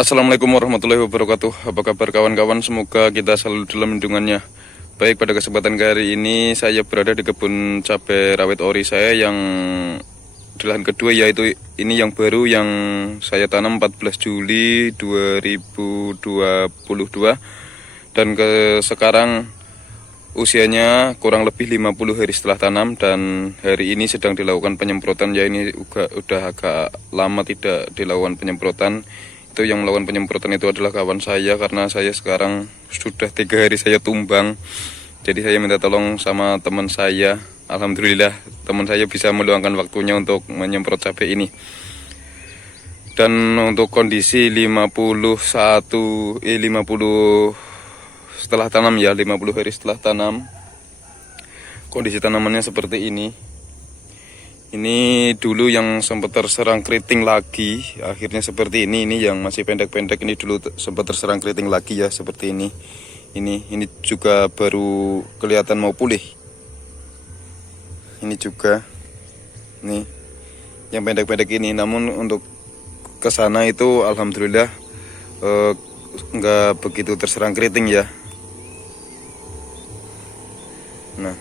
Assalamualaikum warahmatullahi wabarakatuh. Apa kabar kawan-kawan? Semoga kita selalu dalam lindungannya. Baik, pada kesempatan kali ini saya berada di kebun cabai rawit ori saya yang di lahan kedua, yaitu ini yang baru yang saya tanam 14 Juli 2022 dan sekarang usianya kurang lebih 50 hari setelah tanam, dan hari ini sedang dilakukan penyemprotan. Ya, ini udah agak lama tidak dilakukan penyemprotan. Itu yang melakukan penyemprotan itu adalah kawan saya, karena saya sekarang sudah 3 hari saya tumbang. Jadi saya minta tolong sama teman saya. Alhamdulillah teman saya bisa meluangkan waktunya untuk menyemprot cabai ini. Dan untuk kondisi 50 setelah tanam, ya 50 hari setelah tanam, kondisi tanamannya seperti ini. Ini dulu yang sempat terserang keriting lagi, akhirnya seperti ini. Ini yang masih pendek-pendek ini dulu sempat terserang keriting lagi, ya seperti ini. Ini juga baru kelihatan mau pulih. Ini juga, nih yang pendek-pendek ini. Namun untuk kesana itu alhamdulillah nggak begitu terserang keriting, ya. Nah,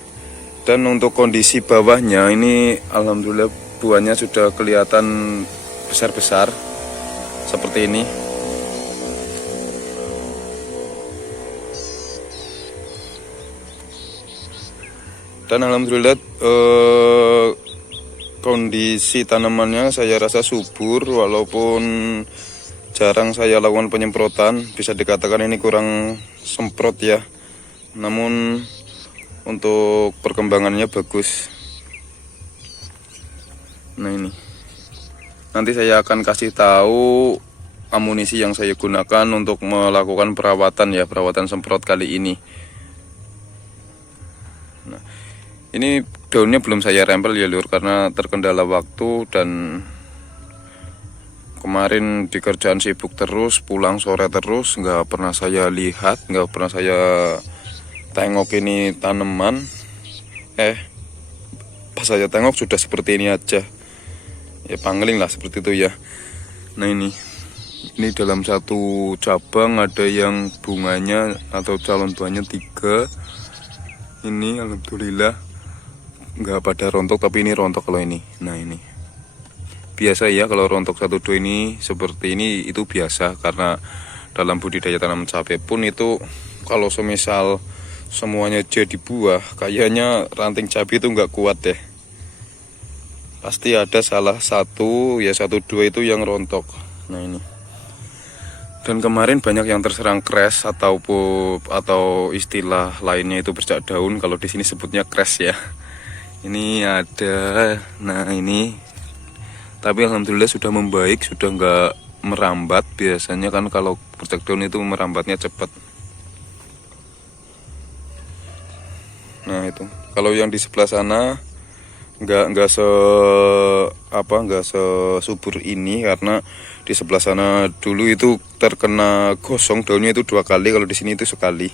dan untuk kondisi bawahnya ini alhamdulillah buahnya sudah kelihatan besar-besar seperti ini. Dan alhamdulillah kondisi tanamannya saya rasa subur, walaupun jarang saya lakukan penyemprotan. Bisa dikatakan ini kurang semprot, ya. Namun untuk perkembangannya bagus. Nah, ini nanti saya akan kasih tahu amunisi yang saya gunakan untuk melakukan perawatan, ya, perawatan semprot kali ini. Nah, ini daunnya belum saya rempel, ya lur, karena terkendala waktu dan kemarin di kerjaan sibuk terus, pulang sore terus, nggak pernah saya lihat, nggak pernah saya tengok ini tanaman. Pas saya tengok sudah seperti ini aja, ya pangling lah seperti itu, ya. Nah, ini dalam satu cabang ada yang bunganya atau calon buahnya 3. Ini alhamdulillah nggak pada rontok, tapi ini rontok kalau ini. Nah, ini biasa, ya, kalau rontok 1-2 ini seperti ini itu biasa, karena dalam budidaya tanaman cabai pun itu kalau semisal semuanya jadi buah, kayaknya ranting cabai itu nggak kuat deh. Pasti ada salah satu, ya 1-2 itu yang rontok. Nah, ini. Dan kemarin banyak yang terserang crash atau istilah lainnya itu bercak daun. Kalau di sini sebutnya crash, ya. Ini ada, nah ini. Tapi alhamdulillah sudah membaik, sudah nggak merambat. Biasanya kan kalau bercak daun itu merambatnya cepat. Nah, itu kalau yang di sebelah sana nggak sesubur ini, karena di sebelah sana dulu itu terkena gosong daunnya itu 2 kali, kalau di sini itu sekali.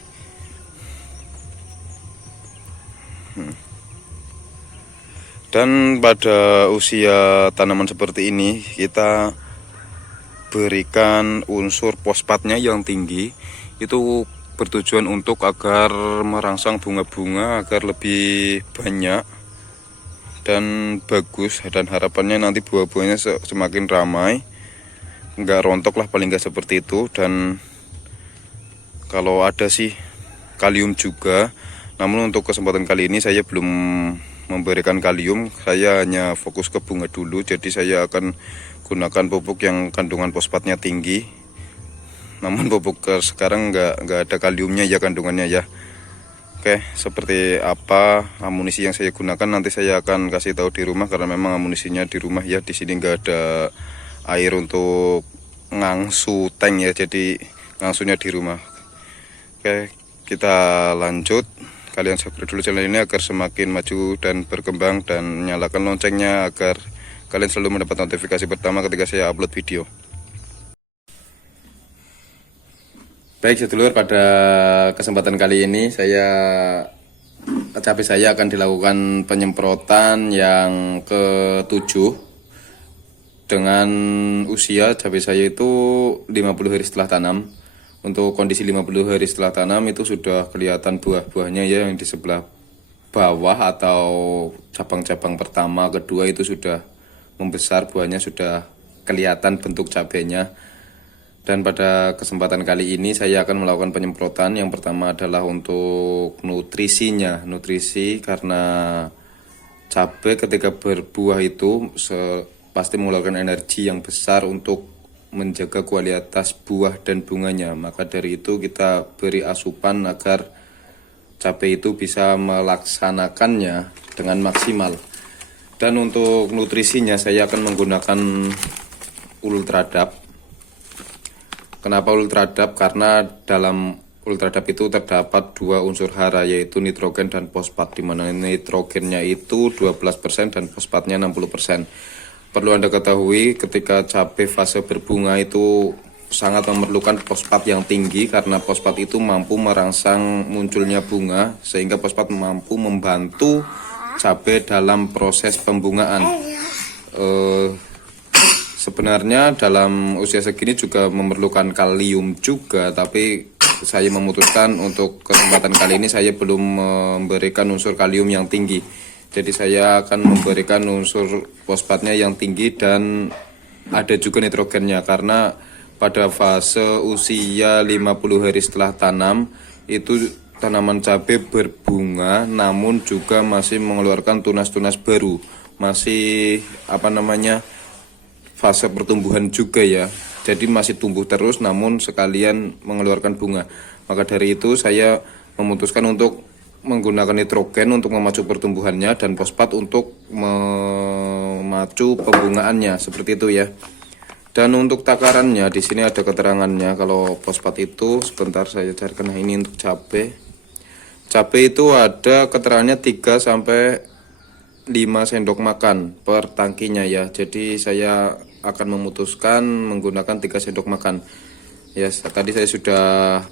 Dan pada usia tanaman seperti ini kita berikan unsur fosfatnya yang tinggi, itu bertujuan untuk agar merangsang bunga-bunga agar lebih banyak dan bagus, dan harapannya nanti buah-buahnya semakin ramai, nggak rontok lah, paling nggak seperti itu. Dan kalau ada sih kalium juga, namun untuk kesempatan kali ini saya belum memberikan kalium, saya hanya fokus ke bunga dulu. Jadi saya akan gunakan pupuk yang kandungan fosfatnya tinggi. Namun pupuk sekarang nggak ada kaliumnya, ya, kandungannya, ya. Oke, seperti apa amunisi yang saya gunakan nanti saya akan kasih tahu di rumah, karena memang amunisinya di rumah, ya. Di sini nggak ada air untuk ngangsu tank, ya, jadi ngangsunya di rumah. Oke, kita lanjut. Kalian subscribe dulu channel ini agar semakin maju dan berkembang, dan nyalakan loncengnya agar kalian selalu mendapat notifikasi pertama ketika saya upload video. Baik, sedulur, pada kesempatan kali ini cabai saya akan dilakukan penyemprotan yang ke-7. dengan usia cabai saya itu 50 hari setelah tanam. Untuk kondisi 50 hari setelah tanam itu sudah kelihatan buah-buahnya ya, yang di sebelah bawah atau cabang-cabang pertama, kedua itu sudah membesar, buahnya sudah kelihatan bentuk cabainya. Dan pada kesempatan kali ini saya akan melakukan penyemprotan. Yang pertama adalah untuk nutrisinya. Nutrisi karena cabai ketika berbuah itu pasti mengeluarkan energi yang besar untuk menjaga kualitas buah dan bunganya. Maka dari itu kita beri asupan agar cabai itu bisa melaksanakannya dengan maksimal. Dan untuk nutrisinya saya akan menggunakan Ultradap. Kenapa Ultradap? Karena dalam Ultradap itu terdapat dua unsur hara, yaitu nitrogen dan fosfat, di mana nitrogennya itu 12% dan fosfatnya 60%. Perlu Anda ketahui, ketika cabai fase berbunga itu sangat memerlukan fosfat yang tinggi, karena fosfat itu mampu merangsang munculnya bunga, sehingga fosfat mampu membantu cabai dalam proses pembungaan. Sebenarnya dalam usia segini juga memerlukan kalium juga, tapi saya memutuskan untuk kesempatan kali ini saya belum memberikan unsur kalium yang tinggi. Jadi saya akan memberikan unsur fosfatnya yang tinggi dan ada juga nitrogennya, karena pada fase usia 50 hari setelah tanam itu tanaman cabai berbunga namun juga masih mengeluarkan tunas-tunas baru, masih fase pertumbuhan juga ya. Jadi masih tumbuh terus namun sekalian mengeluarkan bunga. Maka dari itu saya memutuskan untuk menggunakan nitrogen untuk memacu pertumbuhannya dan fosfat untuk memacu pembungaannya, seperti itu ya. Dan untuk takarannya di sini ada keterangannya. Kalau fosfat itu sebentar saya carikan. Nah, ini untuk cabai. Cabai itu ada keterangannya 3 sampai 5 sendok makan per tangkinya ya. Jadi saya akan memutuskan menggunakan 3 sendok makan. Ya, tadi saya sudah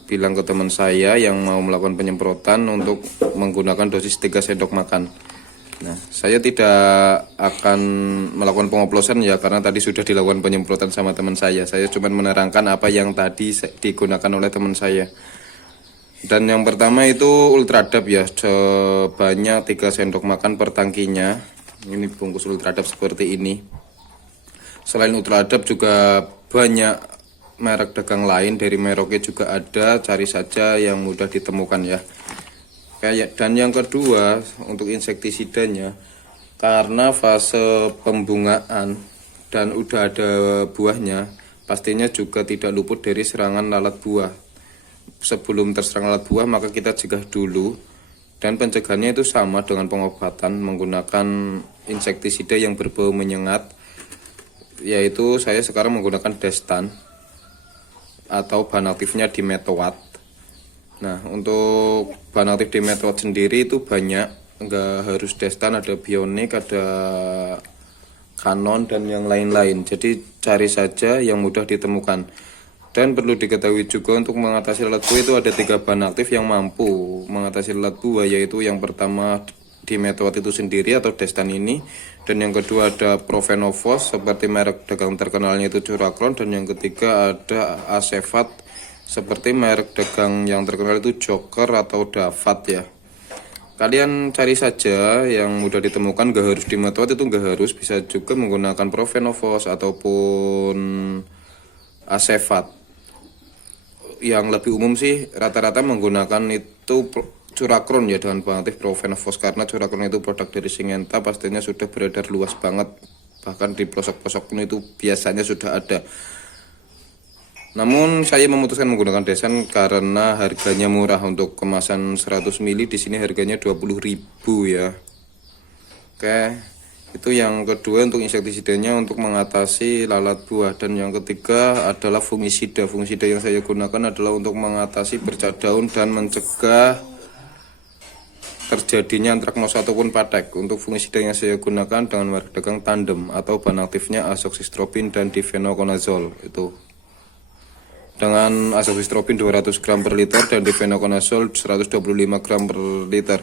bilang ke teman saya yang mau melakukan penyemprotan untuk menggunakan dosis 3 sendok makan. Nah, saya tidak akan melakukan pengoplosan ya, karena tadi sudah dilakukan penyemprotan sama teman saya. Saya cuma menerangkan apa yang tadi digunakan oleh teman saya. Dan yang pertama itu Ultradap ya, sebanyak 3 sendok makan per tangkinya. Ini bungkus Ultradap seperti ini. Selain Ultradap juga banyak merek dagang lain, dari Merauke juga ada, cari saja yang mudah ditemukan ya. Dan yang kedua untuk insektisidanya, karena fase pembungaan dan udah ada buahnya, pastinya juga tidak luput dari serangan lalat buah. Sebelum terserang lalat buah maka kita cegah dulu, dan pencegahannya itu sama dengan pengobatan menggunakan insektisida yang berbau menyengat, yaitu saya sekarang menggunakan Destan atau bahan aktifnya Dimethoate. Nah, untuk bahan aktif Dimethoate sendiri itu banyak, nggak harus Destan, ada Bionic, ada Canon dan yang lain-lain. Jadi cari saja yang mudah ditemukan. Dan perlu diketahui juga untuk mengatasi lalat buah itu ada 3 bahan aktif yang mampu mengatasi lalat buah, yaitu yang pertama Dimethoate itu sendiri atau Destan ini, dan yang kedua ada Profenofos seperti merek dagang terkenalnya itu Curacron, dan yang ketiga ada Acefat seperti merek dagang yang terkenal itu Joker atau Davat ya. Kalian cari saja yang mudah ditemukan, gak harus Dimethoate, itu gak harus, bisa juga menggunakan Profenofos ataupun Acefat. Yang lebih umum sih rata-rata menggunakan itu Curacron ya dengan bahan aktif Profenofos, karena Curacron itu produk dari Syngenta, pastinya sudah beredar luas banget, bahkan di pelosok-pelosok pun itu biasanya sudah ada. Namun saya memutuskan menggunakan Destan karena harganya murah. Untuk kemasan 100 ml di sini harganya 20.000 ya. Oke. Itu yang kedua untuk insektisidanya untuk mengatasi lalat buah. Dan yang ketiga adalah fungisida. Fungisida yang saya gunakan adalah untuk mengatasi bercak daun dan mencegah terjadinya antraknosa ataupun patek. Untuk fungisida yang saya gunakan dengan merek dagang Tandem atau bahan aktifnya azoxystrobin dan difenoconazole itu. Dengan azoxystrobin 200 gram per liter dan difenoconazole 125 gram per liter.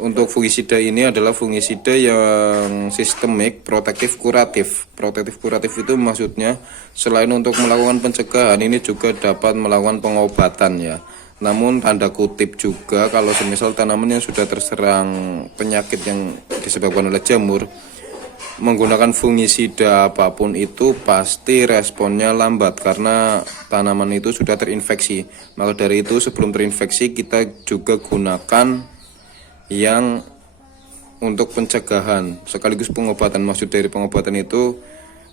untuk fungisida ini adalah fungisida yang sistemik, protektif, kuratif. Protektif kuratif itu maksudnya selain untuk melakukan pencegahan, ini juga dapat melakukan pengobatan ya. Namun tanda kutip juga kalau semisal tanaman yang sudah terserang penyakit yang disebabkan oleh jamur, menggunakan fungisida apapun itu pasti responnya lambat karena tanaman itu sudah terinfeksi. Maka dari itu sebelum terinfeksi kita juga gunakan yang untuk pencegahan sekaligus pengobatan. Maksud dari pengobatan itu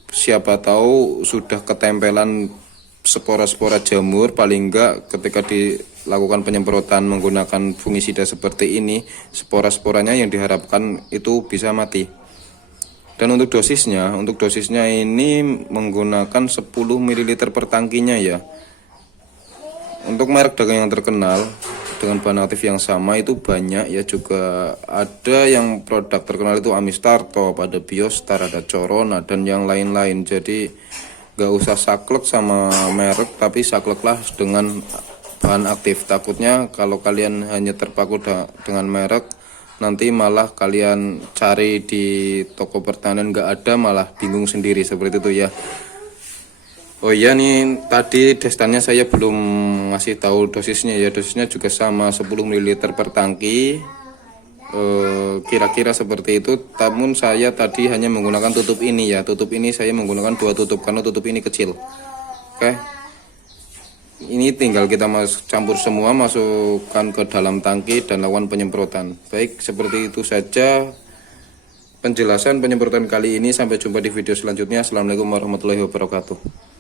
siapa tahu sudah ketempelan spora-spora jamur, paling enggak ketika dilakukan penyemprotan menggunakan fungisida seperti ini, spora-sporanya yang diharapkan itu bisa mati. Dan untuk dosisnya ini menggunakan 10 ml per tangkinya ya. Untuk merek dagang yang terkenal dengan bahan aktif yang sama itu banyak ya, juga ada yang produk terkenal itu Amistarto, ada Biostar, ada Corona dan yang lain-lain. Jadi gak usah saklek sama merek, tapi sakleklah dengan bahan aktif. Takutnya kalau kalian hanya terpaku dengan merek, nanti malah kalian cari di toko pertanian gak ada, malah bingung sendiri seperti itu ya. Oh iya nih, tadi destannya saya belum ngasih tahu dosisnya ya. Dosisnya juga sama 10 ml per tangki, kira-kira seperti itu. Namun saya tadi hanya menggunakan tutup ini ya. Tutup ini saya menggunakan 2 tutup karena tutup ini kecil. Oke, ini tinggal kita campur semua, masukkan ke dalam tangki dan lakukan penyemprotan. Baik, seperti itu saja penjelasan penyemprotan kali ini. Sampai jumpa di video selanjutnya. Assalamualaikum warahmatullahi wabarakatuh.